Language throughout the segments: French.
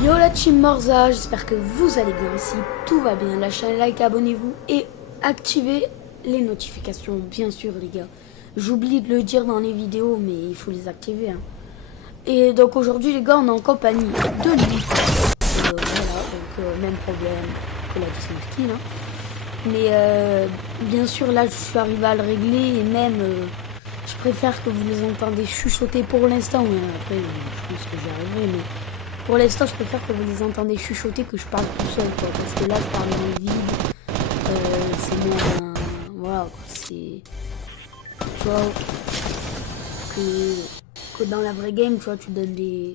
Yo la team Morza, j'espère que vous allez bien. Si tout va bien, lâchez un like, abonnez-vous et activez les notifications, bien sûr les gars. J'oublie de le dire dans les vidéos, mais il faut les activer. Hein. Et donc aujourd'hui les gars, on est en compagnie de lui. Voilà, donc même problème que la Disney Skin. Hein. Mais bien sûr là, je suis arrivé à le régler et même je préfère que vous les entendez chuchoter pour l'instant. Oui, après, je pense que j'y arriverai, mais pour l'instant, je préfère que vous les entendez chuchoter que je parle tout seul, quoi. Parce que là, je parle dans le vide. C'est moins... Voilà, quoi. C'est... Tu vois, que dans la vraie game, tu vois, tu donnes des...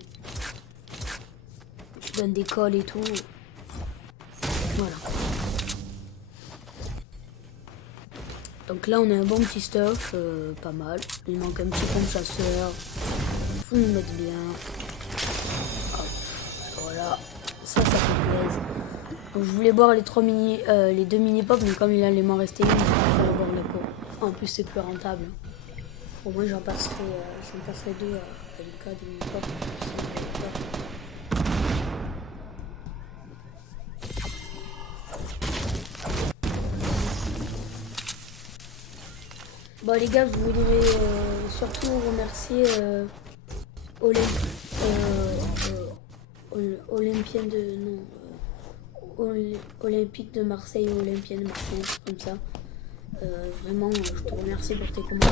Tu donnes des calls et tout. Voilà. Donc là, on a un bon petit stuff, pas mal. Il manque un petit pompe chasseur. Faut nous mettre bien. Hop. Voilà. Ça fait plaisir. Donc, je voulais boire les deux mini pop, mais comme il allait m'en rester une, je préfère boire la coke. En plus, c'est plus rentable. Au moins, j'en passerai deux à Lucas de mini pop. Bon les gars, je voudrais surtout remercier Olympienne de Olympique de Marseille ou Olympienne de Marseille, comme ça. Vraiment, je te remercie pour tes commentaires.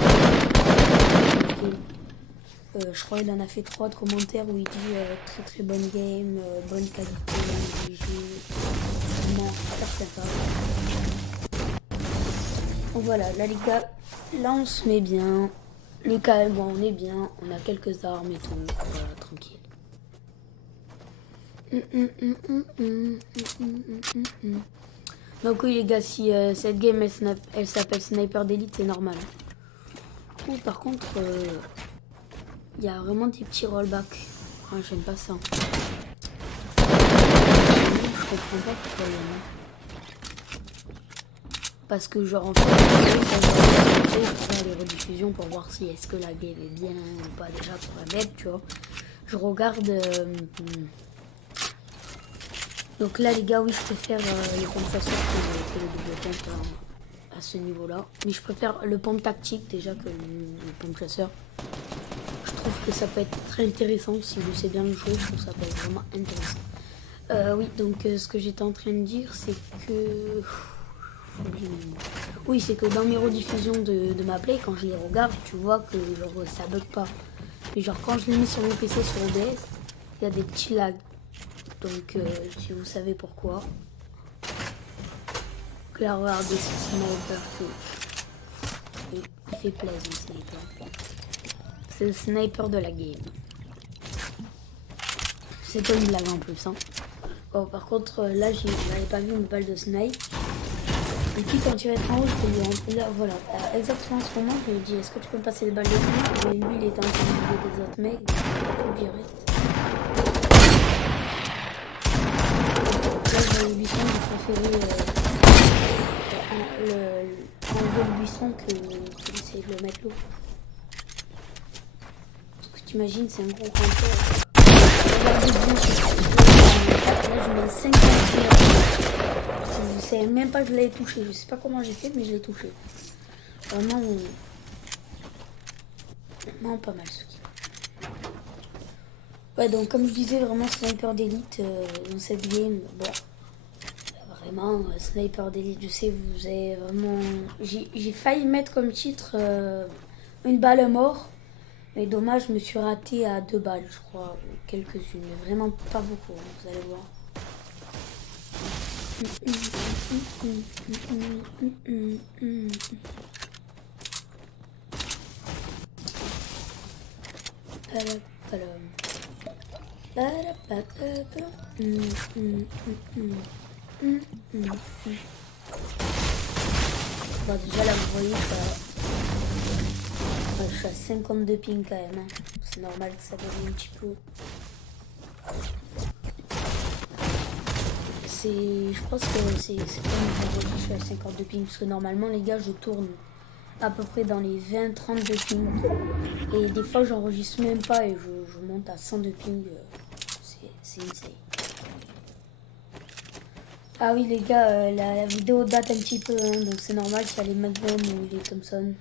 Je crois qu'il en a fait 3 de commentaires où il dit très très bonne game, bonne qualité, vraiment super sympa. Donc voilà, là les gars, là on se met bien. Lucas, bon, on est bien, on a quelques armes et tout, voilà, tranquille. Donc oui les gars, si cette game elle s'appelle Sniper d'Elite, c'est normal. Ou par contre, il y a vraiment des petits rollbacks. Ah, j'aime pas ça. Je comprends pas pourquoi il y en a. Parce que genre en fait, je fais les rediffusions pour voir si est-ce que la game est bien ou pas déjà pour la mettre, tu vois. Je regarde... Donc là les gars, oui je préfère les pompes chasseurs que le double pompe à ce niveau-là. Mais je préfère le pompe tactique déjà que le pompe chasseur. Je trouve que ça peut être très intéressant si je sais bien le jouer, je trouve que ça peut être vraiment intéressant. Oui, donc ce que j'étais en train de dire, c'est que... Oui, c'est que dans mes rediffusions de ma play, quand je les regarde, tu vois que genre, ça bug pas. Mais genre quand je l'ai mis sur mon PC sur OBS, il y a des petits lags. Donc si vous savez pourquoi. Donc là, regardez ce sniper. Il fait plaisir, le sniper. C'est le sniper de la game. C'est pas une blague en plus. Hein. Bon, par contre, là, j'avais pas vu une balle de snipe. Et puis quand tu vas être en haut, je te dis, là, voilà, exactement en ce moment, je lui ai dit, est-ce que tu peux me passer le balle de snipe? Et lui, il était en train de jouer des autres mecs, tout direct. Là, j'ai le buisson, j'ai préféré enlever le buisson que d'essayer de le mettre l'eau. Parce que tu imagines, c'est un gros campeur. Regardez bien, là, je mets 50 tirs. Je sais même pas que je l'avais touché. Je sais pas comment j'ai fait, mais je l'ai touché. Vraiment, vraiment pas mal ce qui. Ouais, donc comme je disais, vraiment Sniper d'élite dans cette game. Bon, vraiment Sniper d'élite. Je sais, vous avez vraiment. J'ai failli mettre comme titre une balle mort. Mais dommage, je me suis raté à 2 balles, je crois. Quelques-unes, mais vraiment pas beaucoup, vous allez voir. Bon, déjà là vous voyez je suis à 52 ping quand même, hein. C'est normal que ça varie un petit peu. Je pense que c'est comme je suis à 52 ping, parce que normalement les gars je tourne à peu près dans les 20-30 de ping. Et des fois j'enregistre même pas et je monte à 100 de ping. C'est insane. Ah oui les gars, la vidéo date un petit peu, hein, donc c'est normal qu'il y a les Magnum ou les Thompson.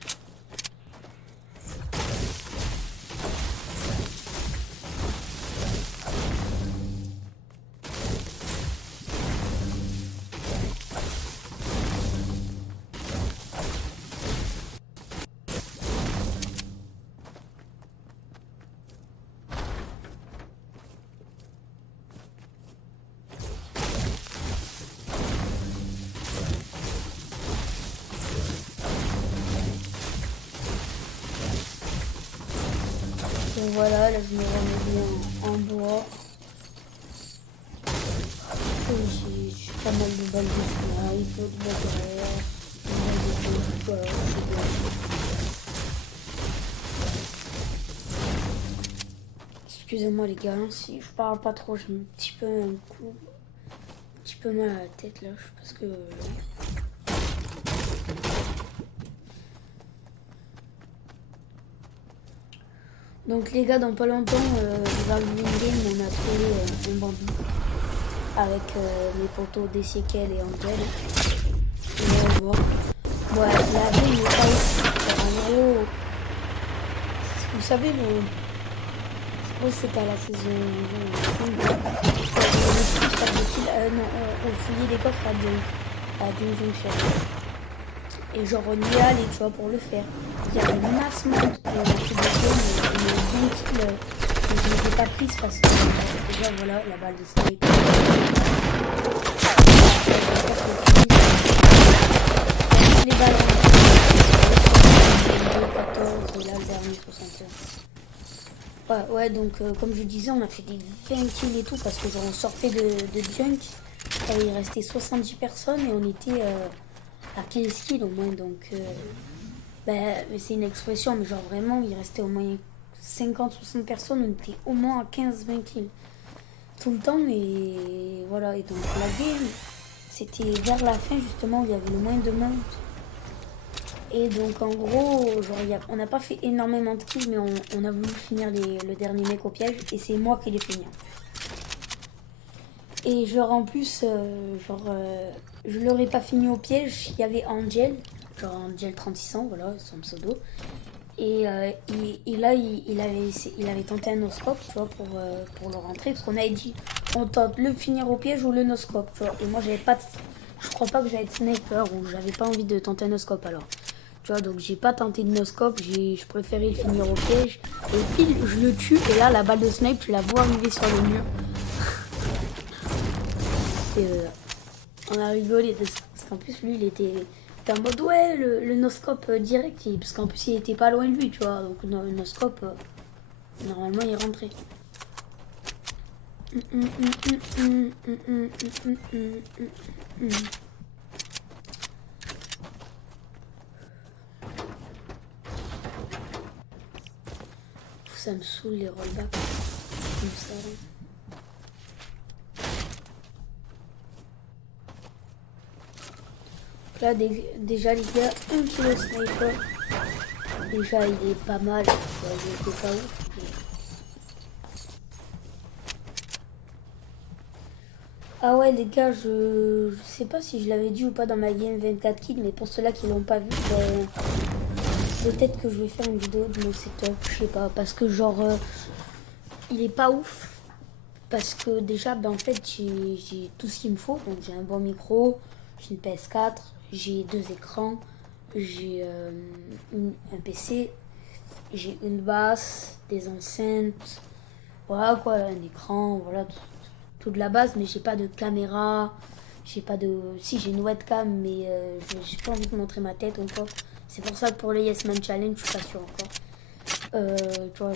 Donc voilà, là je me remets bien en bois. J'ai pas mal de balles de snipe, de bagarre, voilà, c'est bien. Excusez-moi les gars, si je parle pas trop, j'ai un petit peu mal à la tête là, parce que... Donc les gars, dans pas longtemps, dans le game, on a trouvé un bandit avec mes potos Déciequel et Angel. Et là, on voit. Ouais, la game n'est pas ouf. En gros, vous savez, c'était à la saison 5. On fouillait des coffres à Junction. Et genre on y allait, tu vois, pour le faire. Il y avait une masse monde et on a fait des kills, mais 20 kills, donc je ne les ai pas prises parce que déjà voilà, la balle de snipe. Les balles 14 et là le dernier 61. Ouais, donc comme je disais, on a fait des 20 kills et tout parce que genre, on sortait de Junk et il restait 70 personnes et on était à 15 kills au moins, donc c'est une expression, mais genre vraiment il restait au moins 50-60 personnes, on était au moins à 15-20 kills tout le temps, et voilà. Et donc la game, c'était vers la fin justement où il y avait le moins de monde, et donc en gros genre, on n'a pas fait énormément de kills, mais on a voulu finir le dernier mec au piège, et c'est moi qui l'ai fini. Et genre en plus, je l'aurais pas fini au piège, il y avait Angel, genre Angel 3600, voilà, son pseudo. Et là, il avait tenté un no-scope, tu vois, pour le rentrer, parce qu'on avait dit, on tente le finir au piège ou le no-scope, tu vois. Et moi, je crois pas que j'avais de sniper, ou j'avais pas envie de tenter un no-scope alors. Tu vois, donc j'ai pas tenté de no-scope, je préférais le finir au piège. Et pile, je le tue, et là, la balle de snipe, je la vois arriver sur le mur. On a rigolé parce qu'en plus lui il était en mode ouais le no-scope direct, parce qu'en plus il était pas loin de lui, tu vois, donc le no-scope normalement il rentrait. Ça me saoule les rollbacks comme ça. Là déjà les gars, un kilo sniper, déjà il est pas mal, il était pas ouf. Ah ouais les gars, je sais pas si je l'avais dit ou pas dans ma game 24 kills, mais pour ceux-là qui l'ont pas vu, peut-être que je vais faire une vidéo de mon setup, je sais pas, parce que genre il est pas ouf, parce que déjà en fait j'ai tout ce qu'il me faut, donc j'ai un bon micro, j'ai une PS4, j'ai 2 écrans, j'ai un PC, j'ai une basse, des enceintes, voilà quoi, un écran, voilà tout de la base, mais j'ai pas de caméra, j'ai pas de... Si j'ai une webcam, mais j'ai pas envie de montrer ma tête encore. C'est pour ça que pour le Yes Man Challenge, je suis pas sûre encore. Tu vois,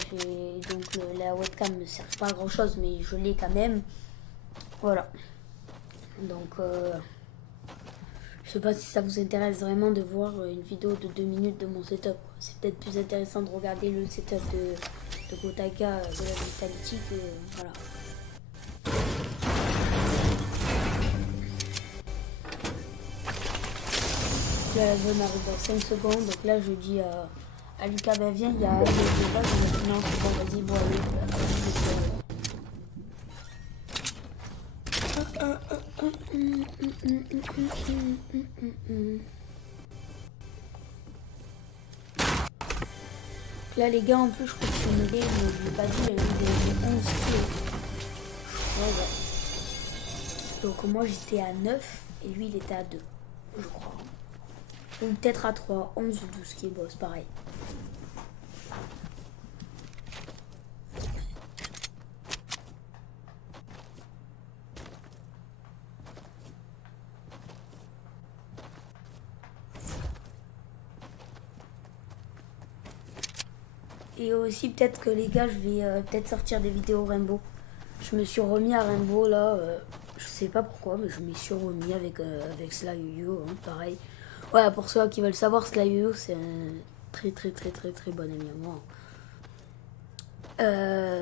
donc la webcam ne sert pas à grand chose, mais je l'ai quand même. Voilà. Donc, je sais pas si ça vous intéresse vraiment de voir une vidéo de 2 minutes de mon setup. C'est peut-être plus intéressant de regarder le setup de Gotaka, de la Vitality, que voilà. Là, la zone arrive dans 5 secondes, donc là je dis à Lucas, ben viens, il y a des débats, je me dis non, c'est bon, vas-y, bon allez, Là les gars, en plus je crois que c'est une game, je l'ai pas dit, il y a eu des 11 kilos. Ouais. Donc moi j'étais à 9 et lui il était à 2, je crois. Ou peut-être à 3, 11 ou 12 kilos, c'est pareil. Et aussi peut-être que les gars, je vais peut-être sortir des vidéos Rainbow. Je me suis remis à Rainbow là, je sais pas pourquoi, mais je m'y suis remis avec Slayuyo, hein, pareil. Ouais, pour ceux qui veulent savoir, Slayuyo c'est un très bon ami à moi.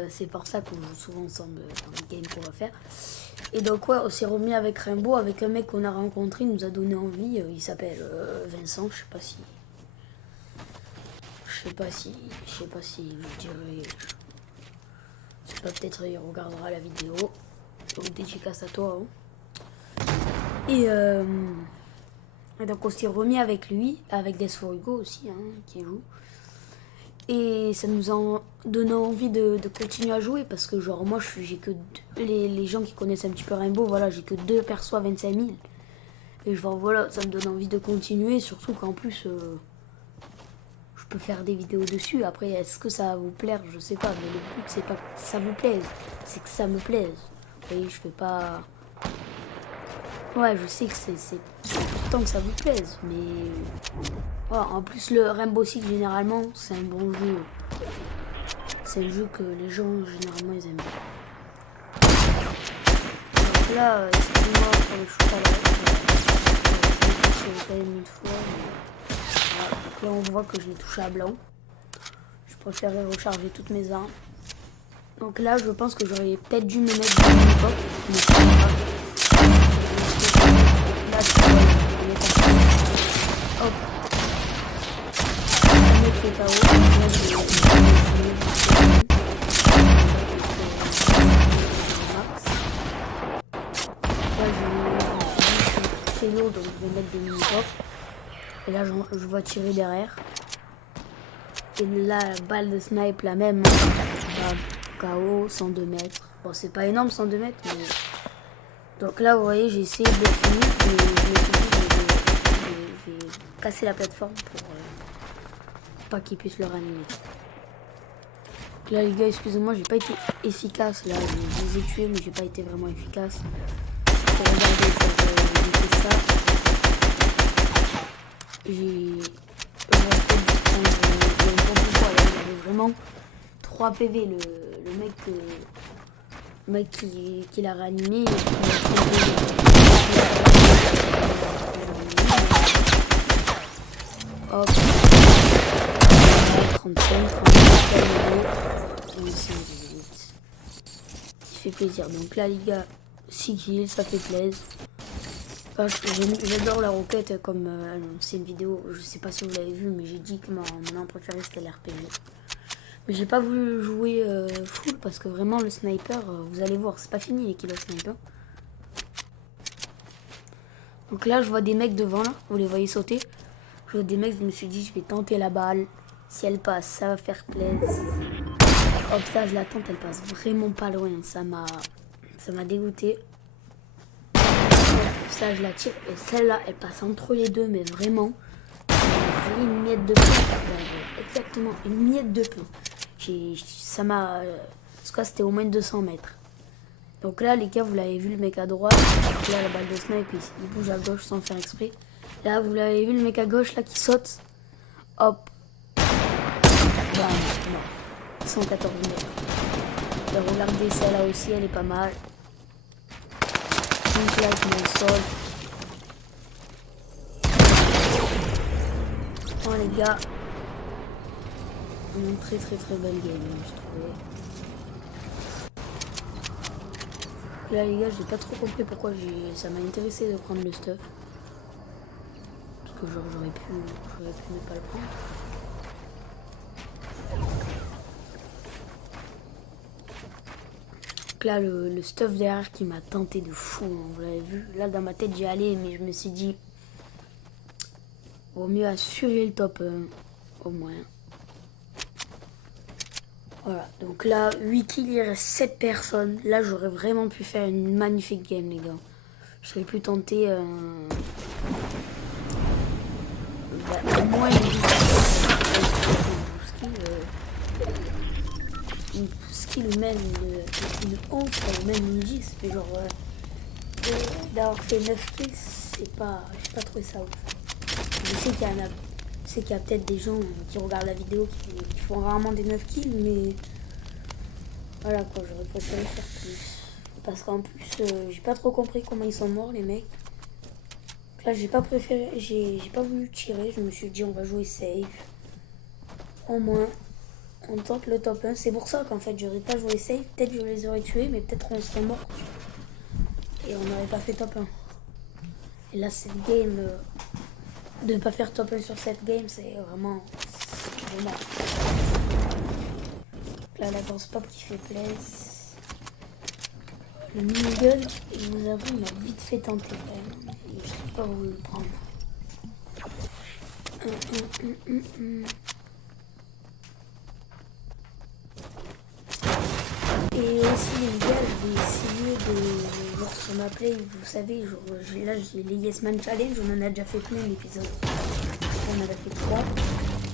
C'est pour ça qu'on joue souvent ensemble dans les games qu'on va faire. Et donc ouais, on s'est remis avec Rainbow, avec un mec qu'on a rencontré, il nous a donné envie, il s'appelle Vincent, je sais pas si je dirais, je sais pas, peut-être il regardera la vidéo, donc dédicace à toi, hein. Et donc on s'est remis avec lui, avec Desforigo aussi, hein, qui joue. Et ça nous a donné envie de continuer à jouer parce que genre moi j'ai que les gens qui connaissent un petit peu Rainbow, voilà, j'ai que 2 persos à 25 000. Et genre voilà, ça me donne envie de continuer, surtout qu'en plus je peux faire des vidéos dessus. Après, est-ce que ça va vous plaire? Je sais pas, mais le but c'est pas que ça vous plaise, c'est que ça me plaise. Vous voyez, je fais pas... Ouais, je sais que c'est important que ça vous plaise, mais... Ouais, en plus, le Rainbow Six, généralement, c'est un bon jeu. C'est un jeu que les gens, généralement, ils aiment bien. Donc là, excusez-moi pour le shoot à la quand même une fois, mais... Voilà. Donc là, on voit que je l'ai touché à blanc. Je préférais recharger toutes mes armes. Donc là, je pense que j'aurais peut-être dû me mettre dans une époque, mais c'est pas grave. Là, je vais me mettre en hop. Le mec est KO. Là, je vais très lourd, donc je vais mettre des mini-pop. Et là, je vois tirer derrière. Et là, la balle de snipe, la même. KO, 102 mètres. Bon, c'est pas énorme, 102 mètres, mais... Donc là, vous voyez, j'ai essayé de le finir, mais je me suis dit que je vais casser la plateforme pour pas qu'il puisse le ranimer. Donc là, les gars, excusez-moi, j'ai pas été efficace, là. Je les ai tués, mais j'ai pas été vraiment efficace. Regardez, j'ai fait ça. J'ai... J'avais vraiment 3 PV, le mec qui l'a ranimé. Hop. 35, 18. Qui fait plaisir. Donc là les gars, 6 kills, ça fait plaisir. J'adore la roquette comme c'est une vidéo, je sais pas si vous l'avez vu, mais j'ai dit que mon arme préférée c'était l'RPG. Mais j'ai pas voulu jouer full parce que vraiment le sniper, vous allez voir, c'est pas fini les kills au sniper. Donc là je vois des mecs devant là, vous les voyez sauter. Je vois des mecs, je me suis dit je vais tenter la balle. Si elle passe, ça va faire plaisir. Hop, ça je la tente, elle passe vraiment pas loin, ça m'a dégoûté. Ça je la tire et celle-là elle passe entre les deux, mais vraiment une miette de pain. Exactement, une miette de pain. Ça m'a... En tout cas c'était au moins 200 mètres. Donc là les gars, vous l'avez vu, le mec à droite. Donc là la balle de snipe il bouge à gauche sans faire exprès. Là vous l'avez vu, le mec à gauche là qui saute. Hop. Bam, non. 114 mètres. Et regardez celle-là aussi, elle est pas mal. Donc là je mets le sol. Oh les gars, une très belle game, je trouvais. Là les gars, j'ai pas trop compris pourquoi ça m'a intéressé de prendre le stuff. Parce que genre j'aurais pu ne pas le prendre. Donc là, le stuff derrière qui m'a tenté de fou, hein, vous l'avez vu. Là, dans ma tête, j'y allais, mais je me suis dit, vaut mieux assurer le top 1, au moins. Voilà, donc là, 8 kills, il reste 7 personnes. Là, j'aurais vraiment pu faire une magnifique game, les gars. Je serais pu tenter au moins une skill ou même une 11 ou même une 10. Mais genre, d'avoir fait 9 kills, j'ai pas trouvé ça ouf. Je sais qu'il y a peut-être des gens qui regardent la vidéo qui font rarement des 9 kills, mais voilà quoi, j'aurais préféré faire plus. Parce qu'en plus, j'ai pas trop compris comment ils sont morts les mecs. Là, j'ai pas voulu tirer, je me suis dit on va jouer safe. Au moins, on tente le top 1. C'est pour ça qu'en fait, j'aurais pas joué safe. Peut-être je les aurais tués, mais peut-être on serait morts. Et on n'aurait pas fait top 1. Et là, cette game, de ne pas faire top 1 sur cette game, c'est vraiment dommage. Là, la grosse pop qui fait plaisir. Le minigun, je vous avoue, il m'a vite fait tenter quand même. Je sais pas où le prendre. Et aussi les gars, je vais essayer de voir sur ma play, vous savez, là j'ai les Yes Man Challenge, on en a déjà fait plein d'épisodes. On en a fait 3.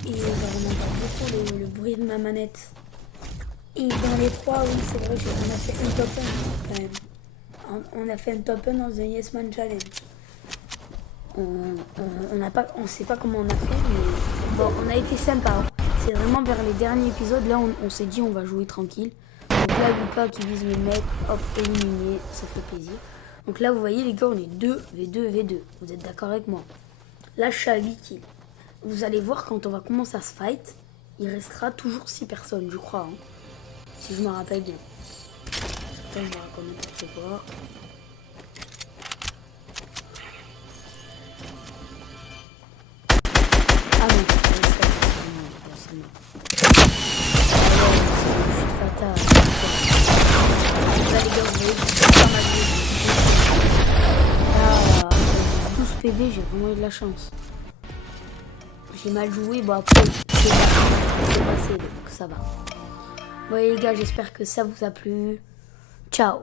Et on entend beaucoup le bruit de ma manette. Et dans les 3, oui c'est vrai, on a fait un top 1 quand même. On a fait un top 1 dans un Yes Man Challenge. On sait pas comment on a fait, mais bon, on a été sympa. C'est vraiment vers les derniers épisodes, là on s'est dit on va jouer tranquille. Donc là, Lucas qui vise le mec, hop, éliminé, ça fait plaisir. Donc là, vous voyez les gars, on est 2v2v2. Vous êtes d'accord avec moi? Là, je suis à 8 kills. Vous allez voir quand on va commencer à se fight, il restera toujours 6 personnes, je crois. Hein, si je me rappelle bien. Certains me racontent n'importe quoi. Ah non, c'est mort. C'est fatal. Là les gars, vous voyez, pas mal de... Là, 12 PV, j'ai vraiment eu de la chance. J'ai mal joué, bon après, c'est passé, donc ça va. Bon les gars, j'espère que ça vous a plu. Ciao.